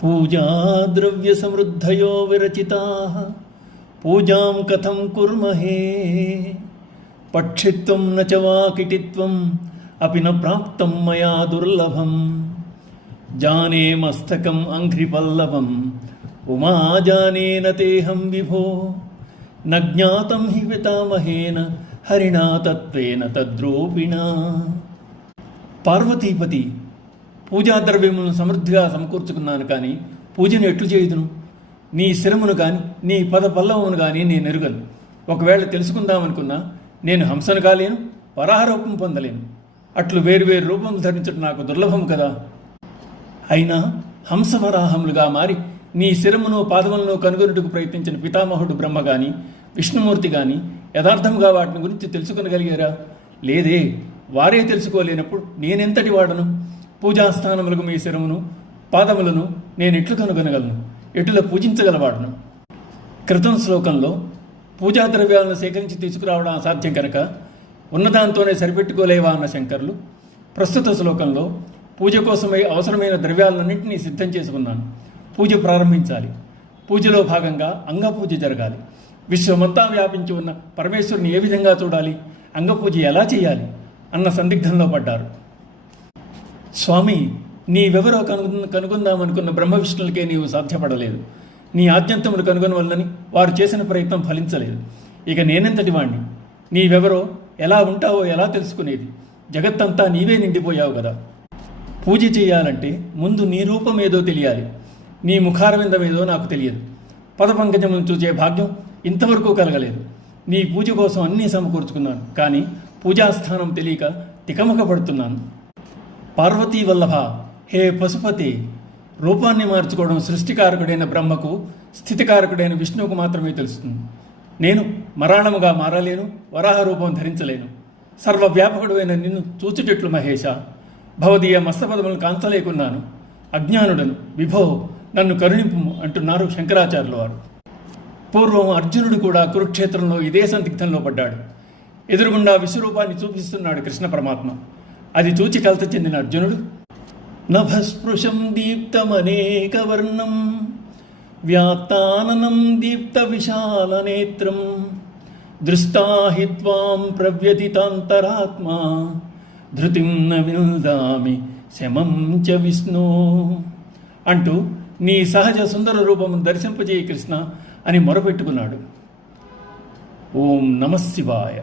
పూజా ద్రవ్య సమృద్ధయో విరచితాః పూజాం కథం కుర్మహే పక్షిత్వం న చ వాకిటిత్వం అపి న ప్రాప్తం మయా దుర్లభం జానే మస్తకం అంఘ్రిపల్లవం ఉమా జానేన తేహం విభో న జ్ఞాతం హి పితామహేన హరిణా తత్వేన తద్రూపిణా. పార్వతీపతి, పూజాద్రవ్యములను సమృద్ధిగా సమకూర్చుకున్నాను, కానీ పూజను ఎట్లు చేయుదును? నీ శిరమును కానీ నీ పద పల్లవమును కానీ నేను ఎరుగను. ఒకవేళ తెలుసుకుందామనుకున్నా నేను హంసను కాలేను, వరాహరూపం పొందలేను. అట్లు వేరువేరు రూపములు ధరించడం నాకు దుర్లభం కదా. అయినా హంసవరాహములుగా మారి నీ శిరమును పాదములను కనుగొనుటకు ప్రయత్నించిన పితామహుడు బ్రహ్మ కానీ విష్ణుమూర్తి కానీ యథార్థంగా వాటిని గురించి తెలుసుకొనగలిగారా? లేదే. వారే తెలుసుకోలేనప్పుడు నేనెంతటి వాడను? పూజాస్థానములకు మీ శిరమును పాదములను నేనెట్లు కనుగొనగలను? ఎటులా పూజించగలవాడను? క్రితం శ్లోకంలో పూజా ద్రవ్యాలను సేకరించి తీసుకురావడం అసాధ్యం కనుక ఉన్నదాంతోనే సరిపెట్టుకోలేవా అన్న శంకర్లు ప్రస్తుత శ్లోకంలో పూజ కోసమై అవసరమైన ద్రవ్యాలన్నింటినీ సిద్ధం చేసుకున్నాను, పూజ ప్రారంభించాలి, పూజలో భాగంగా అంగపూజ జరగాలి, విశ్వమంతా వ్యాపించి ఉన్న పరమేశ్వరుని ఏ విధంగా చూడాలి, అంగపూజ ఎలా చేయాలి అన్న సందిగ్ధంలో పడ్డారు. స్వామి, నీవెవరో కనుగొందామనుకున్న బ్రహ్మ విష్ణులకే నీవు సాధ్యపడలేదు. నీ ఆద్యంతములు కనుగొనవల్లని వారు చేసిన ప్రయత్నం ఫలించలేదు. ఇక నేనెంతటి వాణ్ణి? నీవెవరో, ఎలా ఉంటావో ఎలా తెలుసుకునేది? జగత్తంతా నీవే నిండిపోయావు కదా. పూజ చేయాలంటే ముందు నీ రూపం ఏదో తెలియాలి, నీ ముఖారవిందమేదో నాకు తెలియదు. పదపంకజమును చూచే భాగ్యం ఇంతవరకు కలగలేదు. నీ పూజ కోసం అన్నీ సమకూర్చుకున్నాను, కానీ పూజాస్థానం తెలియక తికమక పడుతున్నాను. పార్వతీ వల్లభ, హే పశుపతి, రూపాన్ని మార్చుకోవడం సృష్టికారకుడైన బ్రహ్మకు, స్థితికారకుడైన విష్ణువుకు మాత్రమే తెలుస్తుంది. నేను మరాళముగా మారలేను, వరాహ రూపం ధరించలేను. సర్వవ్యాపకుడైన నిన్ను చూచుటెట్లు మహేష? భవదీయ మస్తపదములను కాంచలేకున్నాను. అజ్ఞానుడను, విభో నన్ను కరుణింపు అంటున్నారు శంకరాచార్యుల వారు. పూర్వం అర్జునుడు కూడా కురుక్షేత్రంలో ఇదే సందిగ్ధంలో పడ్డాడు. ఎదురుగుండా విశ్వరూపాన్ని చూపిస్తున్నాడు కృష్ణ పరమాత్మ. అది చూచి కలత చెందిన అర్జునుడు, నభస్పృశం దీప్తమనేకవర్ణం వ్యాత్తాననం దీప్త విశాల నేత్రం దృష్టాహి త్వాం ప్రవ్యతితాంతరాత్మా ధృతిం న వినుదామి శమం చ విష్ణు అంటూ నీ సహజ సుందర రూపము దర్శింపజేయి కృష్ణ అని మొరపెట్టుకున్నాడు. ఓం నమః శివాయ.